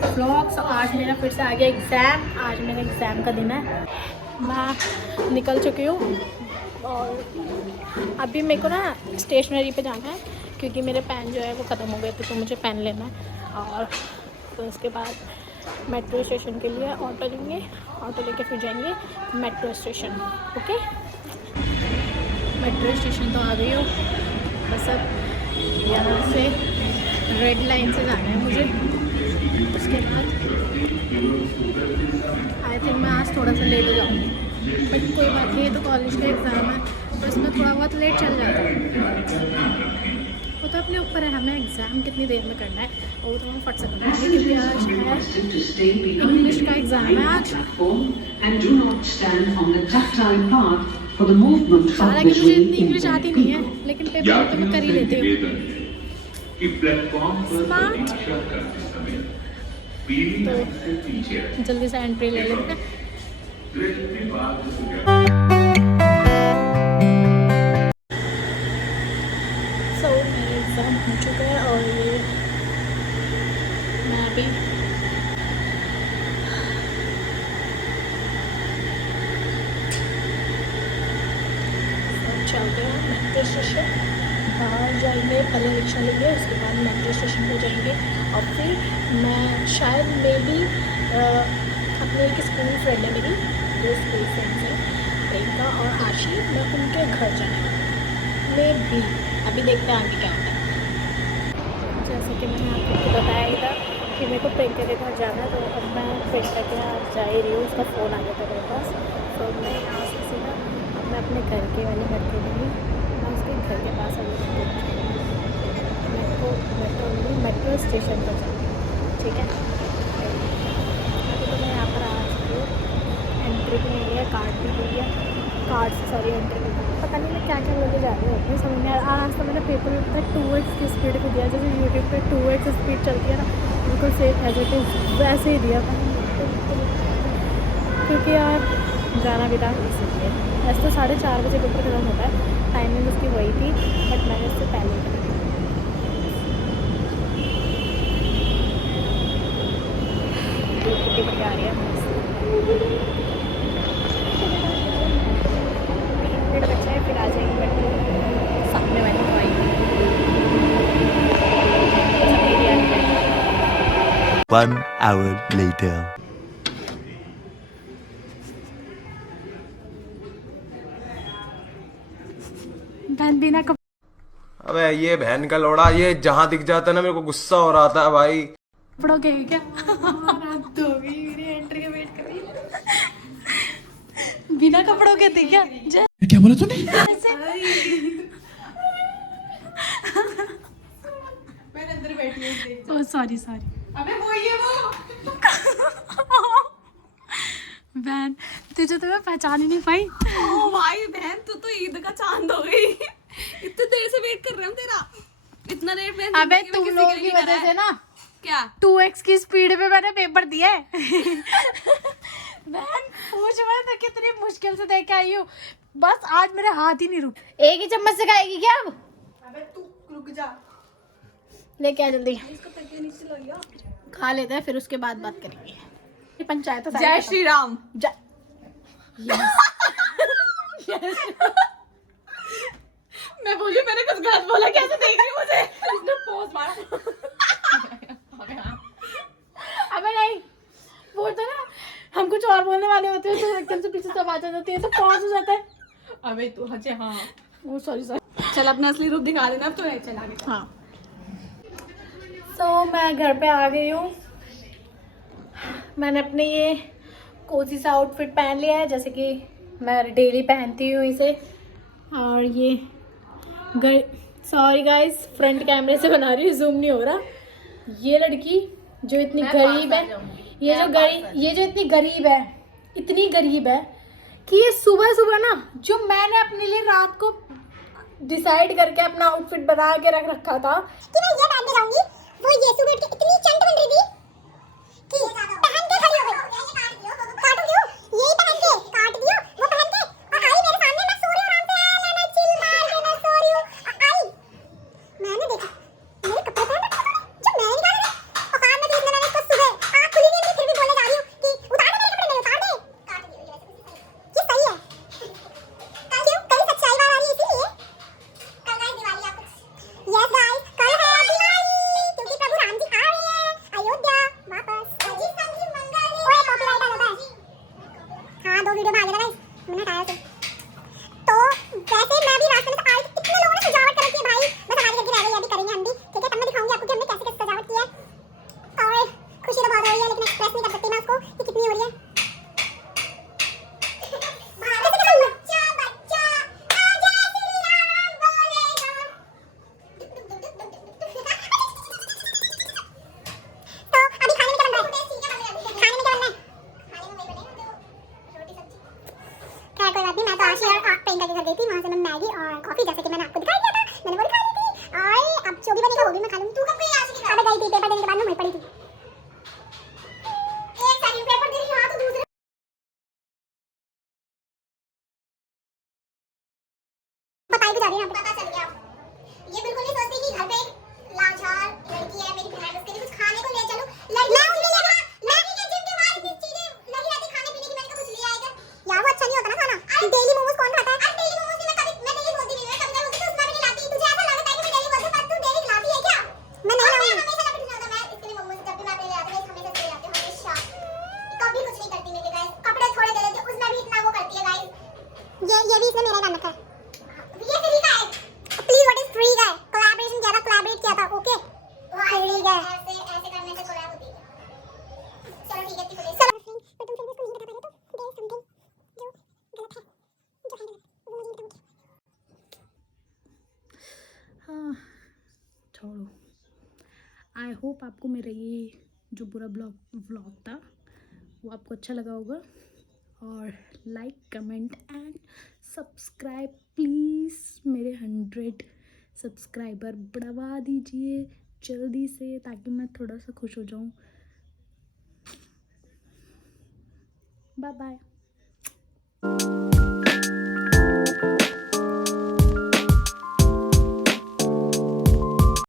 Back vlogs. आज मेरा फिर से आ गया एग्ज़ाम। आज मेरा एग्ज़ाम का दिन है। मैं निकल चुकी हूँ और अभी मेरे को ना स्टेशनरी पे जाना है क्योंकि मेरे पेन जो है वो ख़त्म हो गए थे, तो मुझे पेन लेना है। और तो उसके बाद मेट्रो स्टेशन के लिए ऑटो लेंगे, ऑटो लेके फिर जाएंगे metro station. Okay, metro station तो आ गई हूँ। बस अब यहाँ से रेड लाइन से जाना है मुझे। उसके बाद आई थिंक मैं आज थोड़ा सा लेट हो जाऊँगी, बट कोई बात नहीं, तो कॉलेज का एग्ज़ाम है तो इसमें थोड़ा बहुत लेट चल जाता है। वो तो अपने ऊपर है, हमें एग्ज़ाम कितनी देर में करना है और वो तो हम फट सकते हैं क्योंकि आज है इंग्लिश का एग्ज़ाम है आज। हालांकि मुझे इतनी इंग्लिश आती नहीं है, लेकिन पेपर तो मैं कर ही लेती हूँ। स्मार्ट, तो जल्दी से एंट्री ले लेते हैं। सो मेरा एग्ज़ाम हो चुका है और ये मैं अभी चलते हैं मेट्रो स्टेशन। बाहर जाएंगे, पहले रिक्शा लेंगे, उसके बाद मेट्रो स्टेशन पे जाएंगे और फिर मैं शायद मे बी अपने एक स्कूल फ्रेंड है मेरी, दो स्कूल फ्रेंड्स हैं, प्रियंका और आशी, मैं उनके घर जाने वाली हूँ मे बी। अभी देखते हैं आगे क्या होता है। जैसे कि मैंने आपको बताया ही था कि मेरे को प्रियंका के घर जाना है, तो अब मैं प्रियंका के यहाँ जा ही रही हूँ। उसका फ़ोन आ गया था मेरे पास, तो मैं यहाँ से सीधा अब मैं अपने घर के वाले घर के लिए मैं उसके घर के पास मेट्रो स्टेशन पर जाऊँ। ठीक है, अभी तो मैं यहाँ पर आ चुकी हूँ। एंट्री भी नहीं लिया, कार्ड भी ले लिया, कार्ड से सॉरी एंट्री भी, पता नहीं मैं क्या क्या लेके जा रही हूँ, नहीं समझ में आ रहा। आज तो मैंने पेपर में 2x की स्पीड पे दिया, जैसे यूट्यूब पे 2x स्पीड चलती है ना, बिल्कुल सेम एज इट इज़ वैसे ही दिया था, क्योंकि यार जाना भी था इसलिए। वैसे तो 4:30 बजे पेपर खत्म होता है, टाइमिंग उसकी वही थी, बट मैंने उससे पहले ही करी। कितनी बढ़िया आ रही है, मेरा बच्चा है, फिर आ जाएगी मेट्रो सामने वाली तो आएगी। 1 hour later. बहन बिना अबे ये बहन का लोड़ा, ये जहाँ दिख जाता है ना मेरे को गुस्सा हो रहा था भाई। कपड़ों के क्या रात हो गई, मेरी एंट्री का वेट कर रही है। बिना कपड़ों के थी क्या? क्या बोला तूने? मैं अंदर बैठी हूँ। Oh sorry sorry. अबे वो ये वो बहन, तुझे तो मैं पहचान ही नहीं पाई। ओ भाई बहन, तू तो ईद का चांद हो गई। इतने देर से वेट कर रहे हम तेरा, इतना देर में। अबे तुम लोगों की वजह से ना क्या 2x की स्पीड पे मैंने पेपर दिया है। बहन पूछ मत, कितनी मुश्किल से देख के आई हूँ, बस आज मेरे हाथ ही नहीं रुक। एक ही चम्मच से खाएगी क्या अब? अबे तू रुक जा, लेके आ जल्दी, इसको तकिया नीचे ला गया। खा लेते हैं फिर उसके बाद बात करेंगे। ये पंचायत तो जय श्री राम। मैं बोली मैंने कुछ गलत बोला, कैसे देख रही मुझे? इसने पॉज मारा। अबे नहीं, वो तो ना हम कुछ और बोलने वाले होते हैं तो एकदम से पीछे से आवाज आ जाती है तो पॉज हो जाता है। अबे तू अच्छा हाँ, वो सॉरी सॉरी। चल अपना असली रूप दिखा देना अब तो। चला गया। हाँ, तो मैं घर पे आ गई हूँ। मैंने अपने ये कोजी सा आउटफिट पहन लिया है, जैसे कि मैं डेली पहनती हूँ इसे। और ये सॉरी गाइस, फ्रंट कैमरे से बना रही हूँ, जूम नहीं हो रहा। ये लड़की जो इतनी गरीब है, ये जो इतनी गरीब है कि ये सुबह सुबह ना, जो मैंने अपने लिए रात को डिसाइड करके अपना आउटफिट बना के रख रखा था कि मैं ये पहन के जाऊंगी, वो ये सुबह उठ के इतनी चंट बन रही थी कि पहन के खड़ी हो गई। काट दियो, यही पहन के काट दियो, वो पहन के और आई मेरे सामने। मैं सो रही हूं आराम से, मैं चिल मार के मैं सो रही हूं, आई मैंने देखा मेरे कपड़े पहन रखे थे जो मैं नहीं डाली थी, और बाद में दूसरे मैंने इसको सुबह टॉफी, जैसे कि मैंने आपको दिखाई दिया था, मैंने वो खा ली थी और अब जो भी बनेगा वो भी मैं खा लूंगी। तू कब गई आज की क्लास? गई थी, पेपर देने के बाद मैं वहीं पड़ी थी। एक सेकंड, पेपर दे रही हां तो दूसरे बताई को जा रही है, आपको पता चल गया। ये बिल्कुल नहीं सोचती कि घर पे एक लाचार लड़की है मेरी बहन, उसके लिए कुछ खाने को ले चलो। लड़की के जिम के बाद इतनी चीजें लगी रहती खाने पीने की, मैंने कहा कुछ ले आएगा यार, वो अच्छा नहीं होता ना खाना। डेली मोमोज कौन खाता है? डेली मोमोज नहीं, मैं डेली बोलती नहीं, मैं कभी कभी बोलती तो उसमें भी नहीं लाती। तुझे ऐसा लगता है कि मैं डेली बोलती हूं, पर तू डेली खिलाती है क्या? मैं नहीं लाऊंगी, हमेशा कभी नहीं होता। मैं इसके लिए मोमोज जब भी मैं अपने ले आती हूं, हमेशा ले आती हूं, हमेशा कभी कुछ नहीं करती मेरे गाइस। कपड़े थोड़े दे देती हूं, उसमें भी इतना वो करती है गाइस। ये भी इसने मेरा गाना था, ये फ्री का है। प्लीज व्हाट इज फ्री का है? कोलैबोरेशन किया था, कोलैबोरेट किया था, ओके फ्री का है। ऐसे करने से कोलैब होती है। चलो ठीक है, चलो पर तुम फिर भी इसको नहीं बता पा रहे तो देयर समथिंग जो गलत है, जो है गलत, वो मुझे बताओ। हाँ, छोड़ो। आई होप आपको मेरा ये जो पूरा व्लॉग था वो आपको अच्छा लगा होगा, और like comment and subscribe please. मेरे 100 सब्सक्राइबर बढ़वा दीजिए जल्दी से, ताकि मैं थोड़ा सा खुश हो जाऊँ। Bye bye.